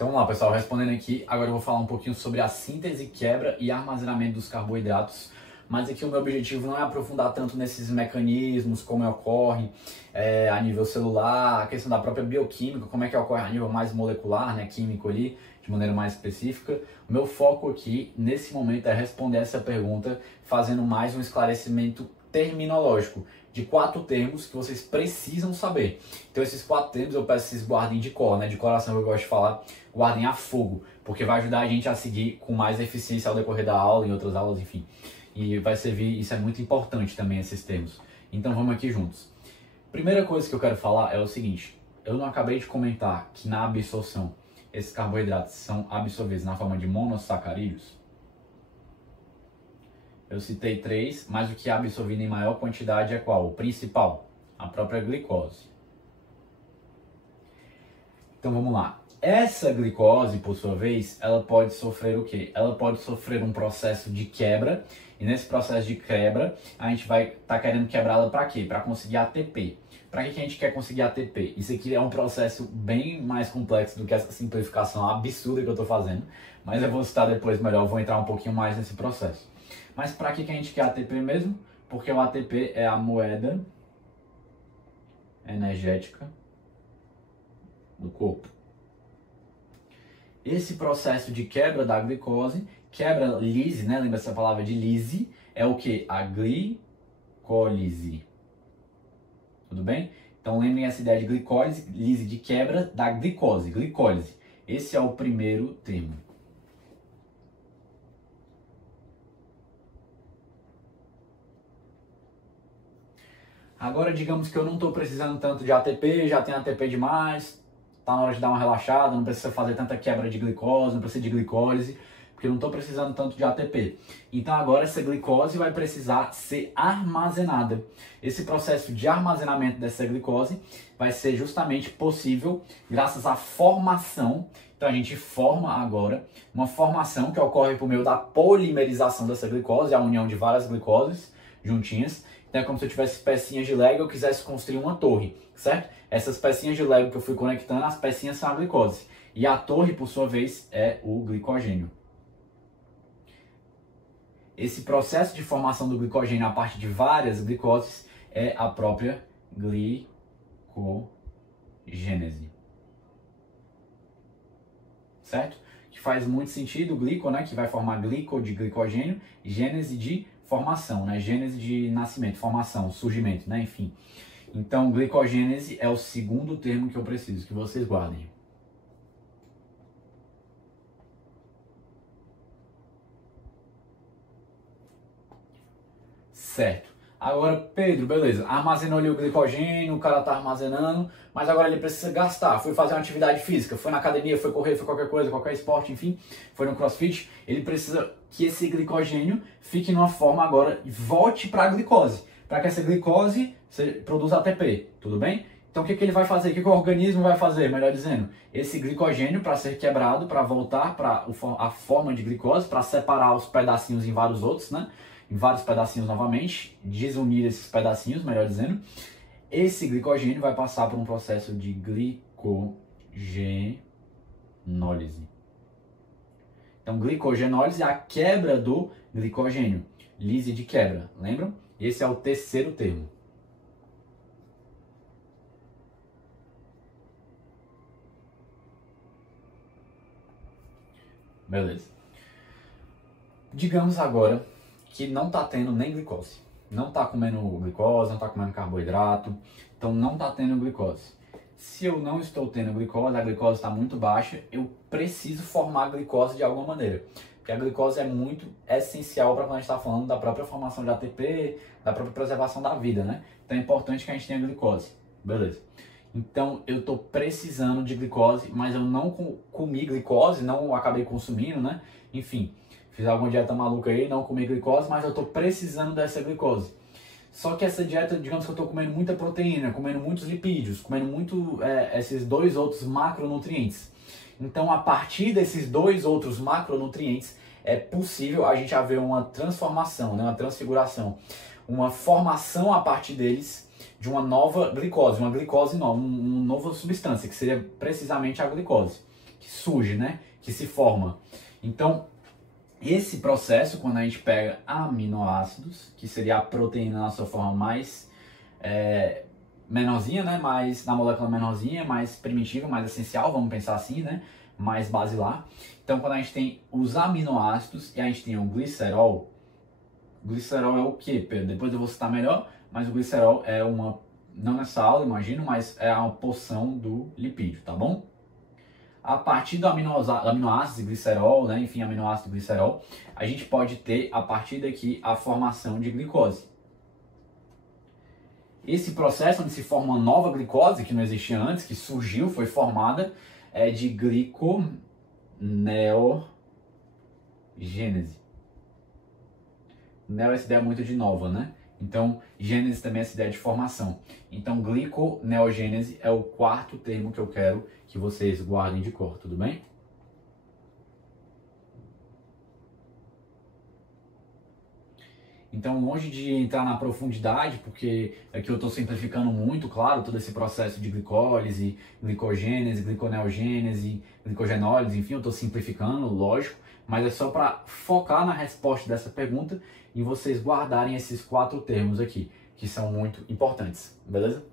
Então vamos lá, pessoal, respondendo aqui, agora eu vou falar um pouquinho sobre a síntese, quebra e armazenamento dos carboidratos, mas aqui o meu objetivo não é aprofundar tanto nesses mecanismos, como ocorre a nível celular, a questão da própria bioquímica, como é que ocorre a nível mais molecular, né, químico ali, de maneira mais específica. O meu foco aqui, nesse momento, é responder essa pergunta, fazendo mais um esclarecimento terminológico, de 4 termos que vocês precisam saber. Então esses 4 termos eu peço que vocês guardem de cor, né? De coração eu gosto de falar, guardem a fogo, porque vai ajudar a gente a seguir com mais eficiência ao decorrer da aula, em outras aulas, enfim. E vai servir, isso é muito importante também, esses termos. Então vamos aqui juntos. Primeira coisa que eu quero falar é o seguinte, eu não acabei de comentar que na absorção esses carboidratos são absorvidos na forma de monossacarídeos? Eu citei 3, mas o que é absorvido em maior quantidade é qual? O principal, a própria glicose. Então vamos lá. Essa glicose, por sua vez, ela pode sofrer o quê? Ela pode sofrer um processo de quebra, e nesse processo de quebra, a gente vai estar querendo quebrá-la para quê? Para conseguir ATP. Para que a gente quer conseguir ATP? Isso aqui é um processo bem mais complexo do que essa simplificação absurda que eu estou fazendo, mas eu vou citar depois melhor, eu vou entrar um pouquinho mais nesse processo. Mas para que a gente quer ATP mesmo? Porque o ATP é a moeda energética do corpo. Esse processo de quebra da glicose, quebra lise, né? Lembra essa palavra de lise? É o que? A glicólise. Tudo bem? Então lembrem essa ideia de glicólise, lise de quebra da glicose, glicólise. Esse é o primeiro termo. Agora digamos que eu não estou precisando tanto de ATP, já tenho ATP demais, está na hora de dar uma relaxada, não precisa fazer tanta quebra de glicose, não precisa de glicólise, porque eu não estou precisando tanto de ATP. Então agora essa glicose vai precisar ser armazenada. Esse processo de armazenamento dessa glicose vai ser justamente possível graças à formação. Então a gente forma agora uma formação que ocorre por meio da polimerização dessa glicose, a união de várias glicoses juntinhas. Então é como se eu tivesse pecinhas de Lego e eu quisesse construir uma torre, certo? Essas pecinhas de Lego que eu fui conectando, as pecinhas são a glicose. E a torre, por sua vez, é o glicogênio. Esse processo de formação do glicogênio a partir de várias glicoses é a própria glicogênese. Certo? Que faz muito sentido, glico, né, que vai formar glico de glicogênio, e gênese de formação, né, gênese de nascimento, formação, surgimento, né, enfim. Então, glicogênese é o segundo termo que eu preciso que vocês guardem. Certo. Agora, Pedro, beleza, armazenou ali o glicogênio, o cara tá armazenando, mas agora ele precisa gastar. Foi fazer uma atividade física, foi na academia, foi correr, foi qualquer coisa, qualquer esporte, enfim, foi no crossfit. Ele precisa que esse glicogênio fique numa forma agora e volte para a glicose, para que essa glicose produza ATP, tudo bem? Então o que ele vai fazer? O que o organismo vai fazer, melhor dizendo? Esse glicogênio, para ser quebrado, para voltar para a forma de glicose, para separar os pedacinhos em vários outros, né? Em vários pedacinhos novamente, desunir esses pedacinhos, melhor dizendo, esse glicogênio vai passar por um processo de glicogenólise. Então, glicogenólise é a quebra do glicogênio, lise de quebra, lembram? Esse é o terceiro termo. Beleza. Digamos agora que não está tendo nem glicose. Não está comendo glicose, não está comendo carboidrato, então não está tendo glicose. Se eu não estou tendo glicose, a glicose está muito baixa, eu preciso formar glicose de alguma maneira. Porque a glicose é muito essencial para quando a gente está falando da própria formação de ATP, da própria preservação da vida, né? Então é importante que a gente tenha glicose. Beleza. Então eu estou precisando de glicose, mas eu não comi glicose, não acabei consumindo, né? Enfim, fiz alguma dieta maluca aí, não comi glicose, mas eu estou precisando dessa glicose. Só que essa dieta, digamos que eu estou comendo muita proteína, comendo muitos lipídios, comendo muito esses 2 outros macronutrientes. Então, a partir desses 2 outros macronutrientes, é possível a gente haver uma transformação, né? Uma transfiguração, uma formação a partir deles de uma nova glicose, uma glicose nova, uma nova substância, que seria precisamente a glicose. que surge, né? Que se forma. Então, esse processo, quando a gente pega aminoácidos, que seria a proteína na sua forma mais menorzinha, né? Mais na molécula menorzinha, mais primitiva, mais essencial, vamos pensar assim, né? Mais basilar. Então, quando a gente tem os aminoácidos e a gente tem o glicerol é o que, Pedro? Depois eu vou citar melhor, mas o glicerol é uma, não nessa aula, imagino, mas é uma porção do lipídio, tá bom? A partir do aminoácido glicerol, né, enfim, aminoácido glicerol, a gente pode ter, a partir daqui, a formação de glicose. Esse processo onde se forma uma nova glicose, que não existia antes, que surgiu, foi formada, é de gliconeogênese. Neo, essa ideia é muito de nova, né? Então, gênese também é essa ideia de formação. Então, gliconeogênese é o quarto termo que eu quero que vocês guardem de cor, tudo bem? Então, longe de entrar na profundidade, porque aqui eu estou simplificando muito, claro, todo esse processo de glicólise, glicogênese, gliconeogênese, glicogenólise, enfim, eu estou simplificando, lógico, mas é só para focar na resposta dessa pergunta e vocês guardarem esses quatro termos aqui, que são muito importantes, beleza?